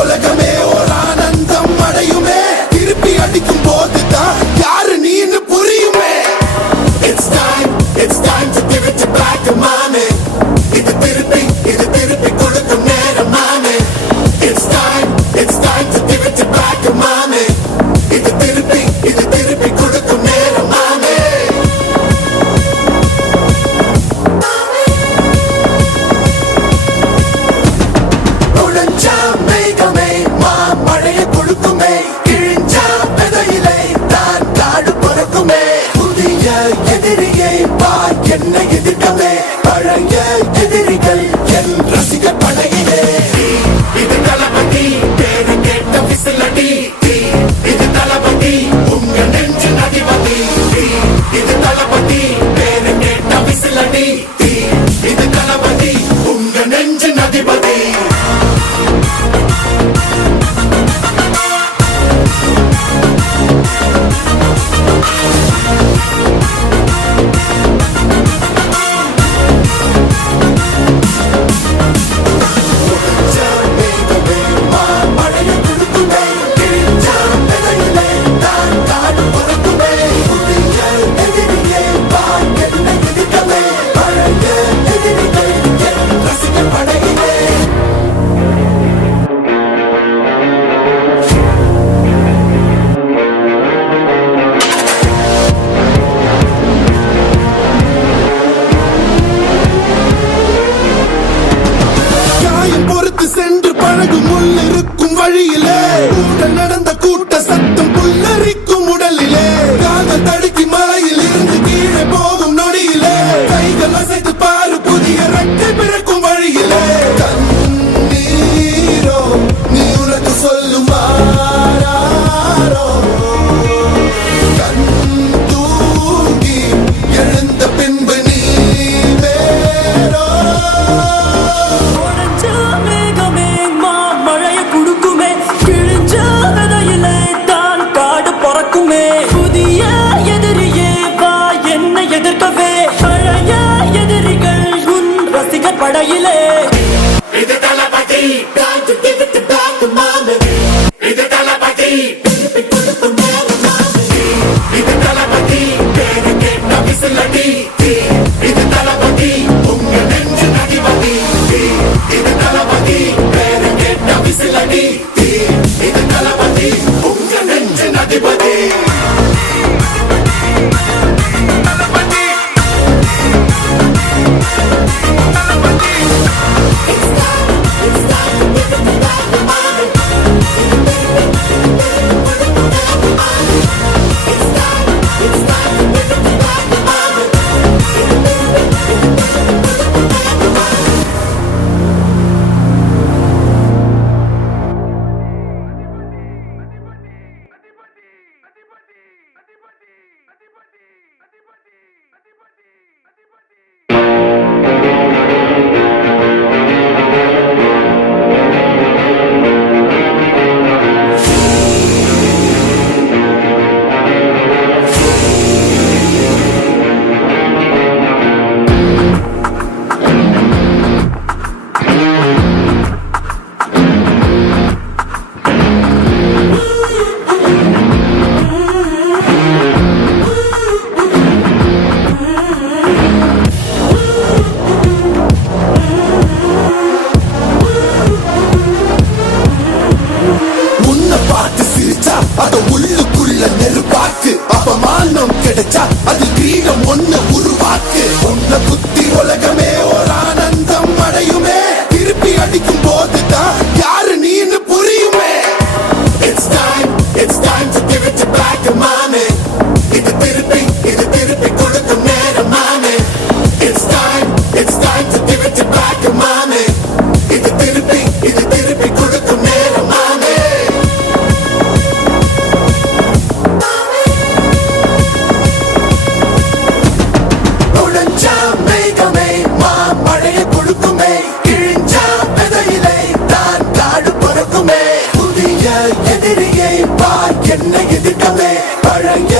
உலகமே ஓர் ஆனந்தம் அடையுமே. திருப்பி அடிக்கும் போதுதான் யாரு நீன்னு புரியுமே. It's time to give it back to mommy. இது திருப்பி கொடுக்கும் நேரம் மாமே. It's time to give it back to mommy. இது திருப்பி கொடுக்கும் நேரம் மாமே. உடைஞ்சா மேகமே மழையை கொடுக்குமே. கிழிஞ்சா விதையிலே தான் காடு பறக்குமே. புதிய எதிரியை பார் என்னை எதிர்க்கவே. பழைய எதிரிகள் என் ரசிகர் படையிலே. இது தளபதி பேரு கேட்ட விசிலடி. இது தளபதி உங்க நெஞ்சின் அதிபதி. இது தளபதி பேரு கேட்ட விசிலடி. இது தளபதி உங்க நெஞ்சின் அதிபதி. சென்று பழகும் முள்ளிருக்கும் வழியிலே. உடன் நடந்த கூட்ட சத்தம் புல்லரிக்கும் உடலிலே. காதல் தடுக்கி மலையில் இருந்து கீழே போகும் நொடியிலே. கைகள் அசைத்து பாரு புதிய ரெக்கை பிறக்கும் வழியிலே. கண்ணீரோ நீ உனக்கு சொல்லுமாறோ. கண் தூங்கி எழுந்த பின்பு நீ வேறோ. புதிய எதிரியே வா என்னை எதிர்க்கவே. பழைய எதிரிகள் உன் ரசிகர் படையிலே. இது தளபதி time to give it back to mommy. இது தளபதி திருப்பி கொடுக்கும் நேரம் மாமே. இது தளபதி பேரு கேட்ட விசிலடி. இது தளபதி உங்க நெஞ்சின் அதிபதி. இது தளபதி பேரு கேட்ட விசிலடி. இது தளபதி உங்க நெஞ்சின் அதிபதி. கிடைச்சா அது கிரீடம் ஒண்ணு உருவாக்கு. உன்னை குத்தி உலகமே ஓர் ஆனந்தம் அடையுமே. திருப்பி அடிக்கும் போதுதான் யாரு நீன்னு புரியுமே. It's time to give it back to mommy. இது திருப்பி கொடுக்கும் நேரம் மாமே. It's time to give it back to mommy. இது திருப்பி கொடுக்கும் நேரம் மாமே. மழையை கொடுக்குமே. கிழிஞ்சா விதையிலே தான் காடு பறக்குமே. புதிய எதிரியை பார் என்னை எதிர்க்கவே. பழைய